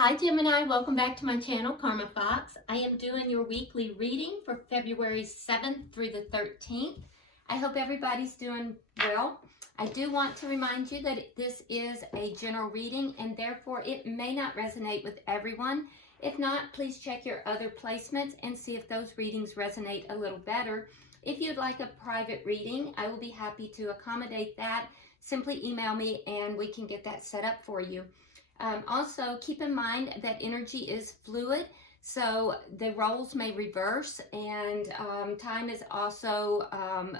Hi Gemini, welcome back to my channel, Karma Fox. I am doing your weekly reading for February 7th through the 13th. I hope everybody's doing well. I do want to remind you that this is a general reading and therefore it may not resonate with everyone. If not, please check your other placements and see if those readings resonate a little better. If you'd like a private reading, I will be happy to accommodate that. Simply email me and we can get that set up for you. Also, keep in mind that energy is fluid, so the roles may reverse, and time is also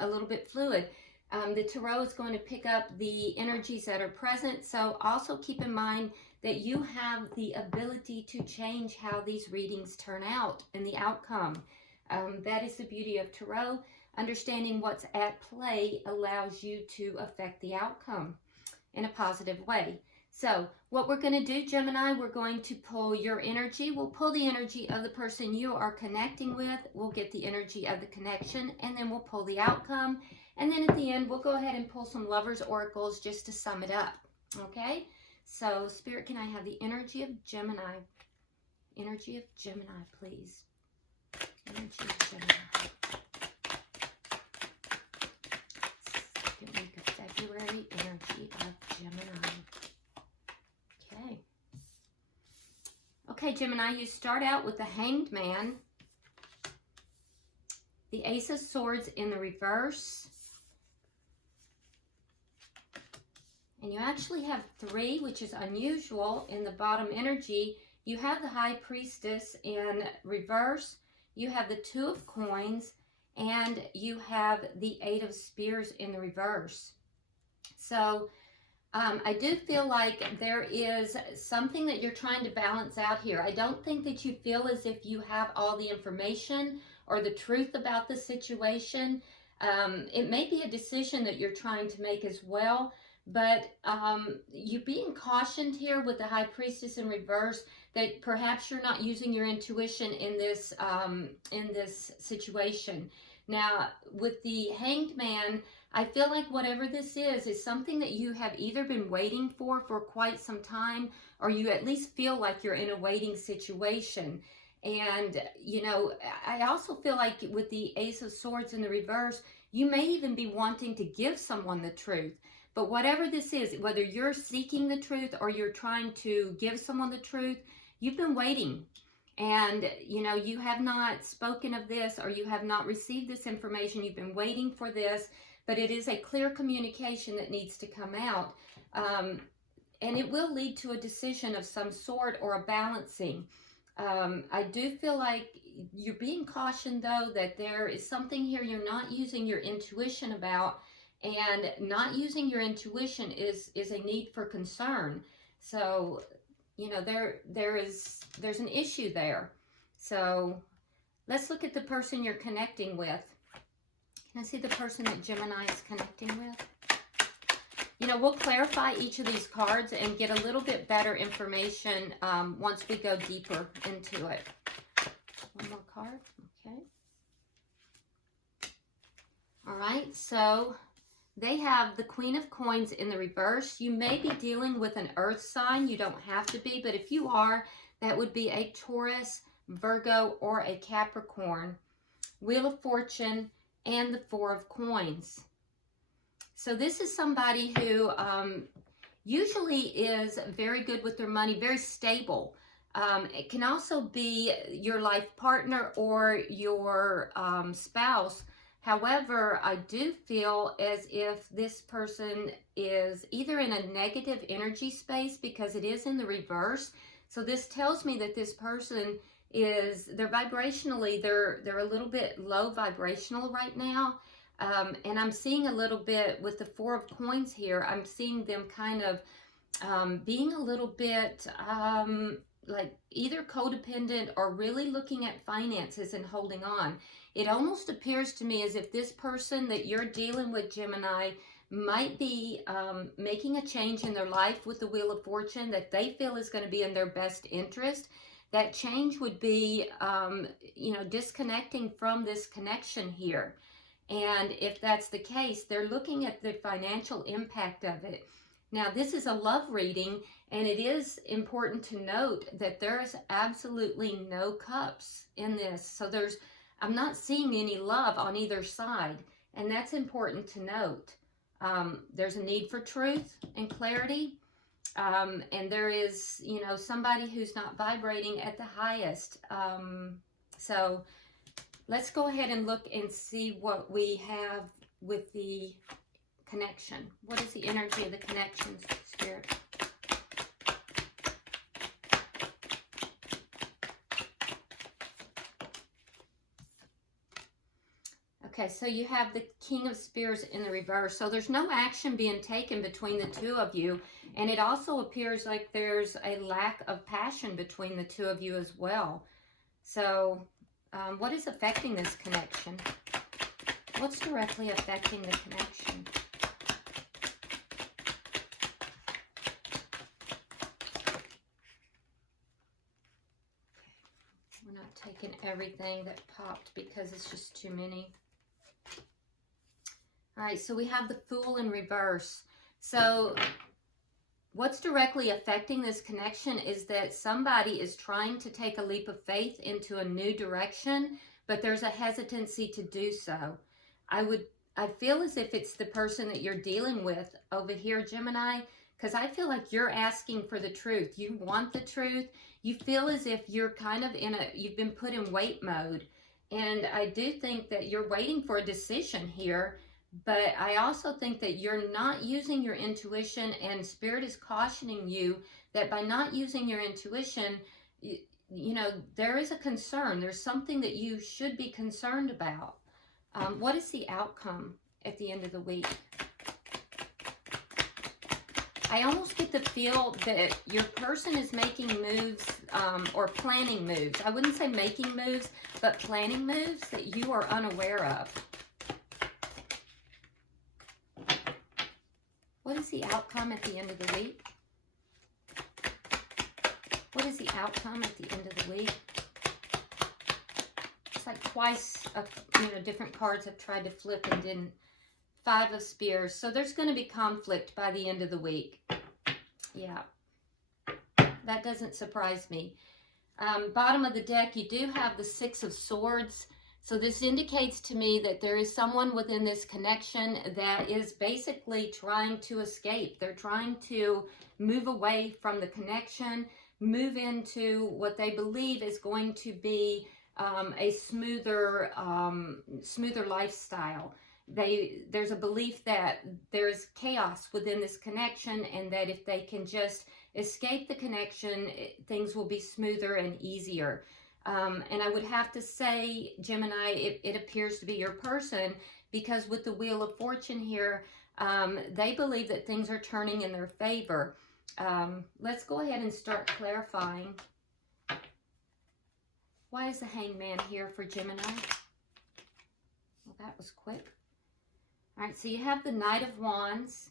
a little bit fluid. The tarot is going to pick up the energies that are present, so also keep in mind that you have the ability to change how these readings turn out and the outcome. That is the beauty of tarot. Understanding what's at play allows you to affect the outcome in a positive way. So what we're going to do, Gemini, we're going to pull your energy. We'll pull the energy of the person you are connecting with. We'll get the energy of the connection, and then we'll pull the outcome. And then at the end, we'll go ahead and pull some lovers' oracles just to sum it up. Okay? So, Spirit, can I have the energy of Gemini? Energy of Gemini, please. Energy of Gemini. Second week of February, energy of Gemini. Okay, Gemini, you start out with the Hanged Man, the Ace of Swords in the reverse, and you actually have 3, which is unusual in the bottom energy. You have the High Priestess in reverse, you have the 2 of Coins, and you have the 8 of Spears in the reverse. So, I do feel like there is something that you're trying to balance out here. I don't think that you feel as if you have all the information or the truth about the situation. It may be a decision that you're trying to make as well, but you're being cautioned here with the High Priestess in reverse that perhaps you're not using your intuition in this situation. Now, with the Hanged Man, I feel like whatever this is something that you have either been waiting for quite some time, or you at least feel like you're in a waiting situation. And, you know, I also feel like with the Ace of Swords in the reverse, you may even be wanting to give someone the truth. But whatever this is, whether you're seeking the truth or you're trying to give someone the truth, you've been waiting. And, you know, you have not spoken of this or you have not received this information. You've been waiting for this, but it is a clear communication that needs to come out. And it will lead to a decision of some sort or a balancing. I do feel like you're being cautioned, though, that there is something here you're not using your intuition about, and not using your intuition is a need for concern. So, you know, there's an issue there. So let's look at the person you're connecting with. Can I see the person that Gemini is connecting with? You know, we'll clarify each of these cards and get a little bit better information once we go deeper into it. One more card. Okay. All right, so they have the Queen of Coins in the reverse. You may be dealing with an earth sign. You don't have to be, but if you are, that would be a Taurus, Virgo, or a Capricorn. Wheel of Fortune and the 4 of Coins. So this is somebody who usually is very good with their money, very stable. It can also be your life partner or your spouse. However, I do feel as if this person is either in a negative energy space because it is in the reverse. So this tells me that this person is, they're vibrationally, they're a little bit low vibrational right now. And I'm seeing a little bit with the 4 of Coins here, I'm seeing them kind of being a little bit like either codependent or really looking at finances and holding on. It almost appears to me as if this person that you're dealing with, Gemini, might be making a change in their life with the Wheel of Fortune that they feel is going to be in their best interest. That change would be, you know, disconnecting from this connection here. And if that's the case, they're looking at the financial impact of it. Now, this is a love reading, And it is important to note that there is absolutely no cups in this. So I'm not seeing any love on either side. And that's important to note. There's a need for truth and clarity. And there is, you know, somebody who's not vibrating at the highest. So let's go ahead and look and see what we have with the connection. What is the energy of the connection, Spirit? Okay, so you have the King of Spears in the reverse. So there's no action being taken between the two of you. And it also appears like there's a lack of passion between the two of you as well. So what is affecting this connection? What's directly affecting the connection? We're not taking everything that popped because it's just too many. All right, so we have the Fool in reverse. So what's directly affecting this connection is that somebody is trying to take a leap of faith into a new direction, but there's a hesitancy to do so. I feel as if it's the person that you're dealing with over here, Gemini, because I feel like you're asking for the truth. You want the truth. You feel as if you're kind of you've been put in wait mode. And I do think that you're waiting for a decision here. But I also think that you're not using your intuition, and Spirit is cautioning you that by not using your intuition, you know, there is a concern. There's something that you should be concerned about. What is the outcome at the end of the week? I almost get the feel that your person is making moves or planning moves. I wouldn't say making moves, but planning moves that you are unaware of. What is the outcome at the end of the week? What is the outcome at the end of the week? It's like twice, you know, different cards have tried to flip and didn't. Five of Spears. So there's going to be conflict by the end of the week. Yeah. That doesn't surprise me. Bottom of the deck, you do have the Six of Swords. So this indicates to me that there is someone within this connection that is basically trying to escape. They're trying to move away from the connection, move into what they believe is going to be a smoother lifestyle. There's a belief that there's chaos within this connection, and that if they can just escape the connection, things will be smoother and easier. And I would have to say, Gemini, it appears to be your person, because with the Wheel of Fortune here, they believe that things are turning in their favor. Let's go ahead and start clarifying. Why is the Hangman here for Gemini? Well, that was quick. All right, so you have the Knight of Wands.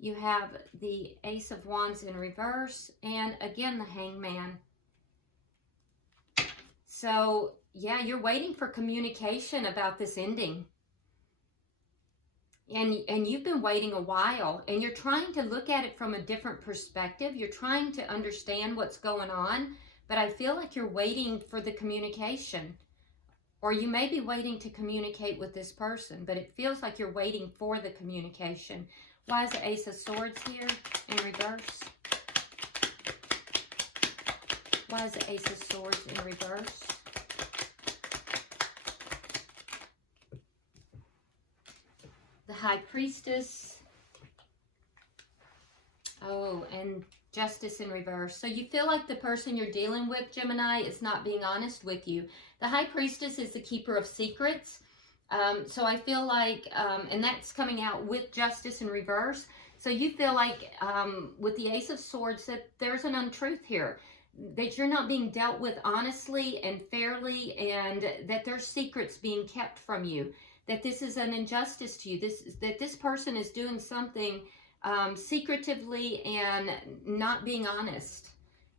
You have the Ace of Wands in reverse, and again, the Hangman. So, yeah, you're waiting for communication about this ending. And you've been waiting a while, and you're trying to look at it from a different perspective. You're trying to understand what's going on, but I feel like you're waiting for the communication. Or you may be waiting to communicate with this person, but it feels like you're waiting for the communication. Why is the Ace of Swords here in reverse? Why is the Ace of Swords in reverse? The High Priestess. Oh, and Justice in reverse. So you feel like the person you're dealing with, Gemini, is not being honest with you. The High Priestess is the keeper of secrets. So I feel like, and that's coming out with Justice in reverse. So you feel like with the Ace of Swords that there's an untruth here. That you're not being dealt with honestly and fairly, and that there's secrets being kept from you. That this is an injustice to you. That this person is doing something secretively and not being honest.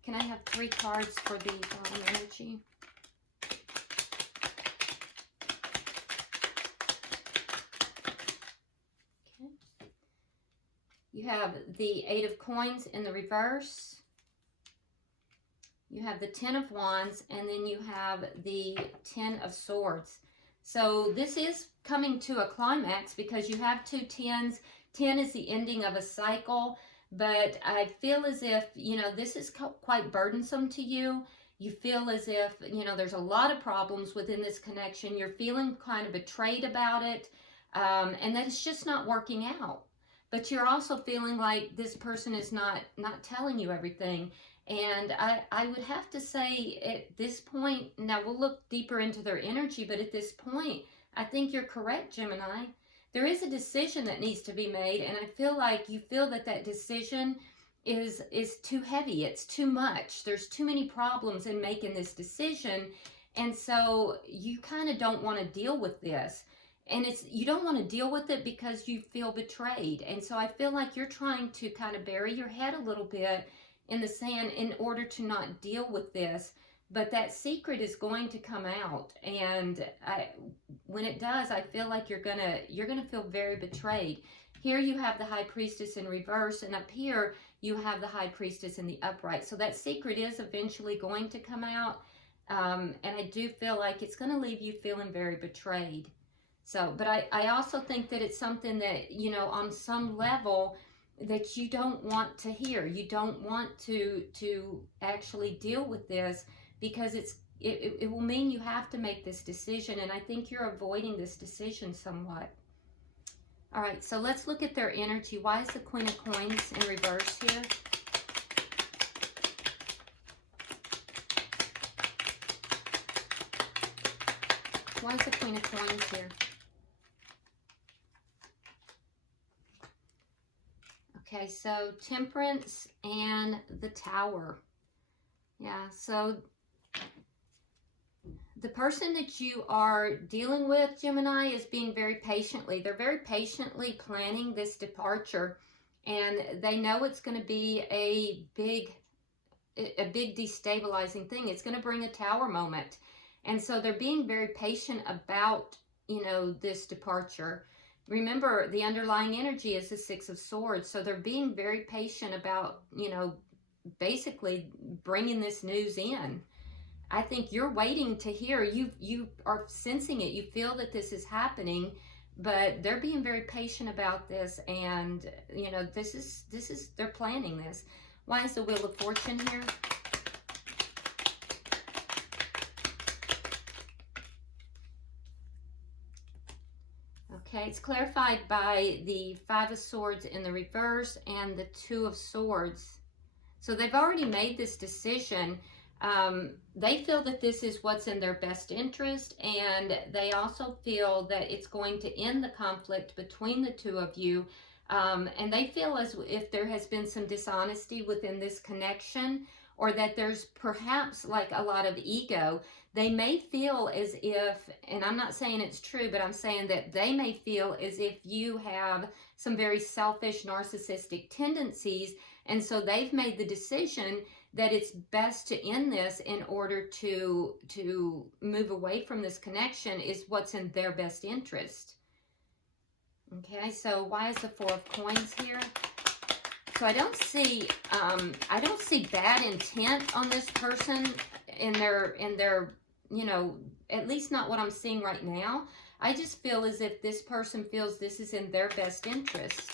Can I have 3 cards for the bottom energy? Okay. You have the Eight of Coins in the reverse. You have the Ten of Wands, and then you have the Ten of Swords. So this is coming to a climax because you have two tens. 10 is the ending of a cycle, but I feel as if, you know, this is quite burdensome to you. You feel as if, you know, there's a lot of problems within this connection. You're feeling kind of betrayed about it, and that it's just not working out. But you're also feeling like this person is not telling you everything. And I would have to say at this point, now we'll look deeper into their energy, but at this point, I think you're correct, Gemini. There is a decision that needs to be made, and I feel like you feel that that decision is too heavy. It's too much. There's too many problems in making this decision, and so you kind of don't want to deal with this. And you don't want to deal with it because you feel betrayed. And so I feel like you're trying to kind of bury your head a little bit in the sand in order to not deal with this. But that secret is going to come out, and when it does, I feel like you're gonna feel very betrayed. Here you have the High Priestess in reverse, and up here you have the High Priestess in the upright. So that secret is eventually going to come out, and I do feel like it's going to leave you feeling very betrayed. So, but I also think that it's something that, you know, on some level that you don't want to hear. You don't want to actually deal with this, because it will mean you have to make this decision, and I think you're avoiding this decision somewhat. All right, so let's look at their energy. Why is the Queen of Coins in reverse here? Why is the Queen of Coins here? Okay, so Temperance and the Tower. Yeah, so the person that you are dealing with, Gemini, is being very patiently. They're very patiently planning this departure, and they know it's going to be a big destabilizing thing. It's going to bring a tower moment. And so they're being very patient about, you know, this departure. Remember, the underlying energy is the Six of Swords. So they're being very patient about, you know, basically bringing this news in. I think you're waiting to hear. You are sensing it. You feel that this is happening, but they're being very patient about this, and you know, this is they're planning this. Why is the Wheel of Fortune here? Okay, it's clarified by the Five of Swords in the reverse and the Two of Swords. So they've already made this decision. They feel that this is what's in their best interest, and they also feel that it's going to end the conflict between the two of you. And they feel as if there has been some dishonesty within this connection, or that there's perhaps like a lot of ego. They may feel as if, and I'm not saying it's true, but I'm saying that they may feel as if you have some very selfish, narcissistic tendencies, and so they've made the decision that it's best to end this in order to move away from this connection, is what's in their best interest. Okay, so why is the Four of Coins here? So I don't see bad intent on this person in their you know, at least not what I'm seeing right now. I just feel as if this person feels this is in their best interest.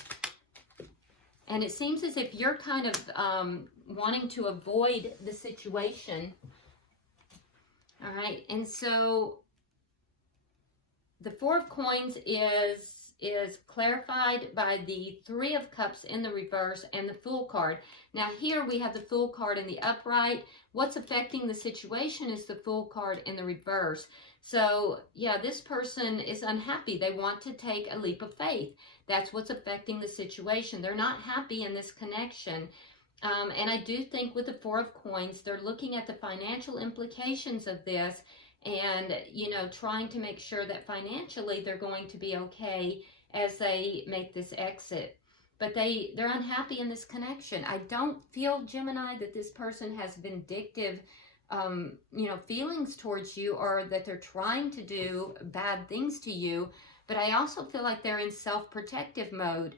And it seems as if you're kind of wanting to avoid the situation. All right, and so the Four of Coins is clarified by the Three of Cups in the reverse and the Fool card. Now here we have the Fool card in the upright. What's affecting the situation is the Fool card in the reverse. So yeah, this person is unhappy. They want to take a leap of faith. That's what's affecting the situation. They're not happy in this connection. And I do think with the Four of Coins, they're looking at the financial implications of this, and, you know, trying to make sure that financially they're going to be okay as they make this exit. But they're unhappy in this connection. I don't feel, Gemini, that this person has vindictive, you know, feelings towards you, or that they're trying to do bad things to you. But I also feel like they're in self-protective mode.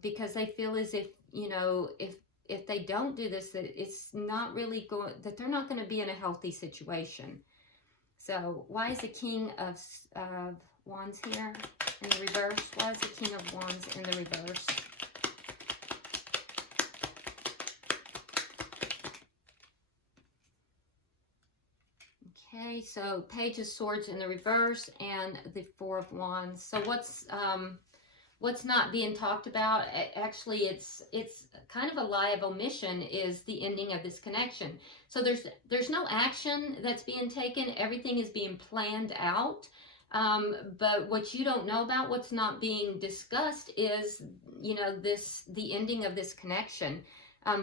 because they feel as if, you know, if they don't do this, that it's not really going, that they're not going to be in a healthy situation. So why is the King of Wands here in the reverse? Why is the King of Wands in the reverse? Okay, so Page of Swords in the reverse and the Four of Wands. So what's not being talked about? Actually, it's kind of a lie of omission, is the ending of this connection. So there's no action that's being taken. Everything is being planned out. But what you don't know about, what's not being discussed, is, you know, the ending of this connection.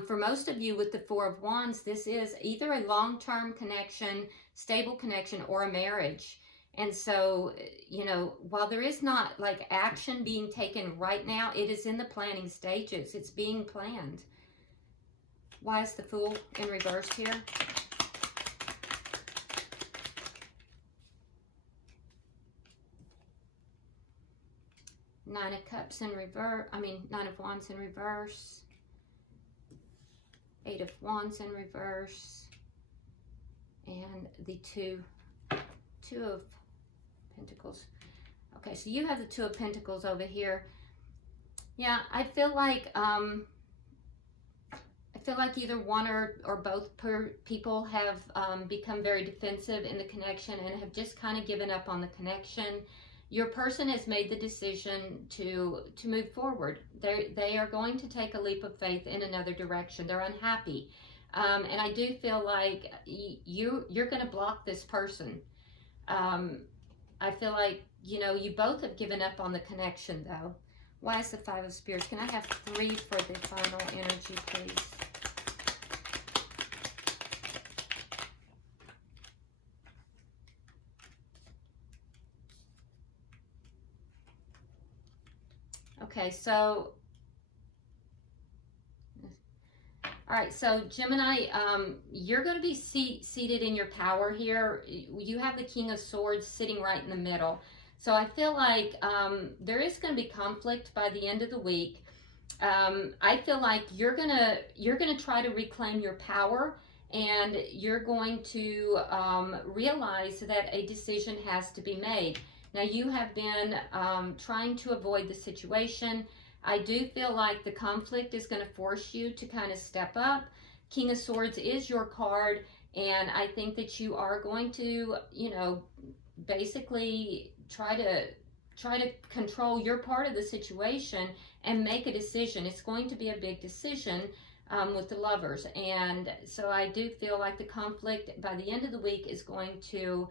For most of you with the Four of Wands, this is either a long-term connection, stable connection, or a marriage. And so, you know, while there is not like action being taken right now, it is in the planning stages. It's being planned. Why is the Fool in reverse here? Nine of Cups in reverse. Nine of Wands in reverse. Eight of Wands in reverse. And the Two of Pentacles. Okay, so you have the Two of Pentacles over here. Yeah, I feel like either one or both people have become very defensive in the connection and have just kind of given up on the connection. Your person has made the decision to move forward. They are going to take a leap of faith in another direction. They're unhappy. And I do feel like you're going to block this person. I feel like, you know, you both have given up on the connection, though. Why is the Five of Spears? Can I have 3 for the final energy, please? Okay, so, all right, so Gemini, you're going to be seated in your power here. You have the King of Swords sitting right in the middle. So I feel like there is going to be conflict by the end of the week. I feel like you're gonna try to reclaim your power, and you're going to realize that a decision has to be made. Now, you have been trying to avoid the situation. I do feel like the conflict is going to force you to kind of step up. King of Swords is your card, and I think that you are going to, you know, basically try to control your part of the situation and make a decision. It's going to be a big decision with the Lovers, and so I do feel like the conflict by the end of the week is going to,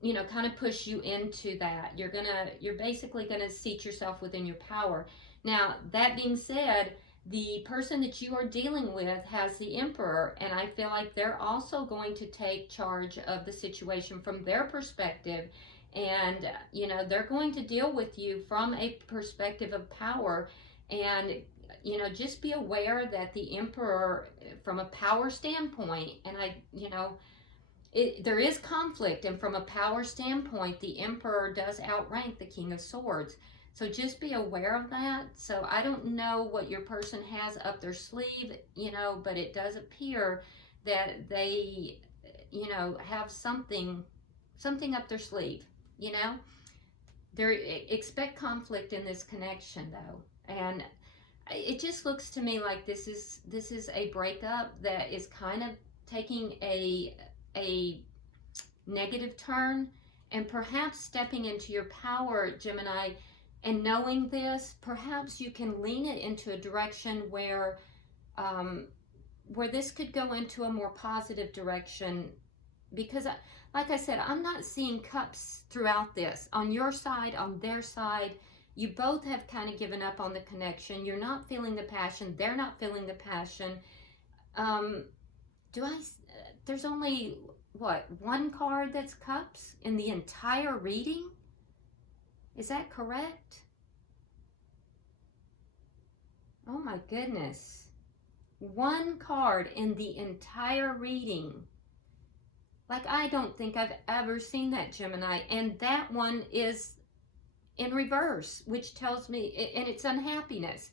you know, kind of push you into that. You're basically gonna seat yourself within your power. Now, that being said, the person that you are dealing with has the Emperor, and I feel like they're also going to take charge of the situation from their perspective, and, you know, they're going to deal with you from a perspective of power. And, you know, just be aware that the Emperor, from a power standpoint, and there is conflict, and from a power standpoint, the Emperor does outrank the King of Swords. So just be aware of that. So I don't know what your person has up their sleeve, you know, but it does appear that they, you know, have something up their sleeve, you know. Expect conflict in this connection, though. And it just looks to me like this is a breakup that is kind of taking a negative turn, and perhaps stepping into your power, Gemini, and knowing this, perhaps you can lean it into a direction where this could go into a more positive direction. Because, like I said, I'm not seeing cups throughout this. On your side, on their side, you both have kind of given up on the connection. You're not feeling the passion. They're not feeling the passion. There's only, what, one card that's cups in the entire reading? Is that correct? Oh my goodness. One card in the entire reading. Like, I don't think I've ever seen that, Gemini. And that one is in reverse, which tells me, and it's unhappiness.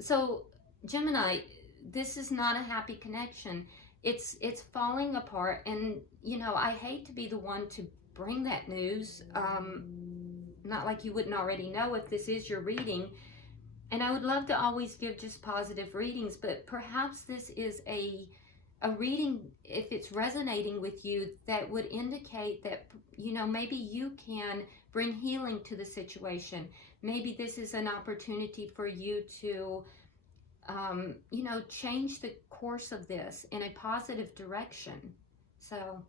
So Gemini, this is not a happy connection. It's falling apart, and you know, I hate to be the one to bring that news. Not like you wouldn't already know if this is your reading. And I would love to always give just positive readings, but perhaps this is a reading, if it's resonating with you, that would indicate that, you know, maybe you can bring healing to the situation. Maybe this is an opportunity for you to, you know, change the course of this in a positive direction. So,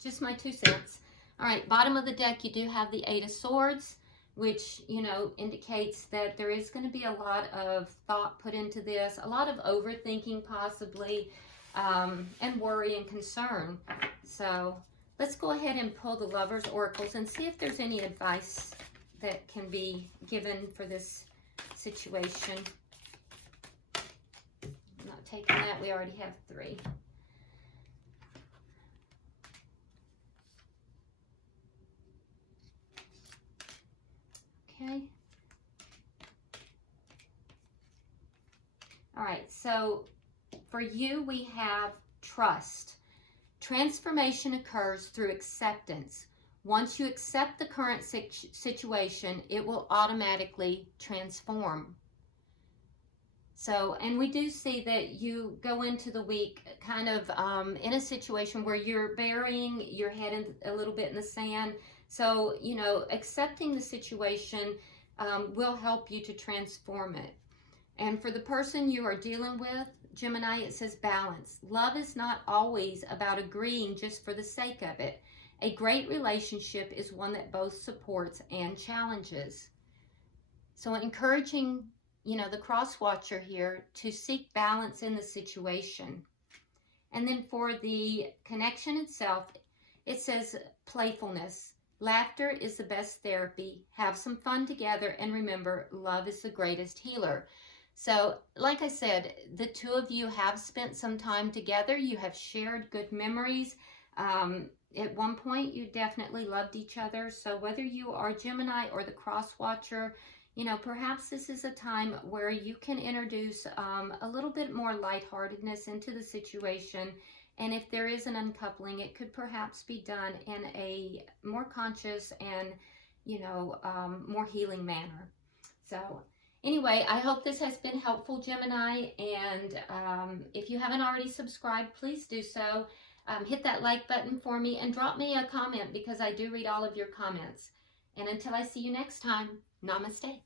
just my 2 cents. All right, bottom of the deck, you do have the 8 of Swords, which, you know, indicates that there is going to be a lot of thought put into this, a lot of overthinking possibly, and worry and concern. So let's go ahead and pull the Lovers Oracles and see if there's any advice that can be given for this situation. I'm not taking that. We already have 3. Okay. All right, so for you, we have trust. Transformation occurs through acceptance. Once you accept the current situation, it will automatically transform. So, and we do see that you go into the week kind of in a situation where you're burying your head a little bit in the sand. So, you know, accepting the situation will help you to transform it. And for the person you are dealing with, Gemini, it says balance. Love is not always about agreeing just for the sake of it. A great relationship is one that both supports and challenges. So encouraging, you know, the cross watcher here to seek balance in the situation. And then for the connection itself, it says playfulness. Laughter is the best therapy. Have some fun together, and remember, love is the greatest healer. So, like I said, the 2 of you have spent some time together. You have shared good memories. At one point, you definitely loved each other. So whether you are Gemini or the cross watcher, you know, perhaps this is a time where you can introduce a little bit more lightheartedness into the situation. And if there is an uncoupling, it could perhaps be done in a more conscious and, you know, more healing manner. So anyway, I hope this has been helpful, Gemini. And if you haven't already subscribed, please do so. Hit that like button for me and drop me a comment, because I do read all of your comments. And until I see you next time, namaste.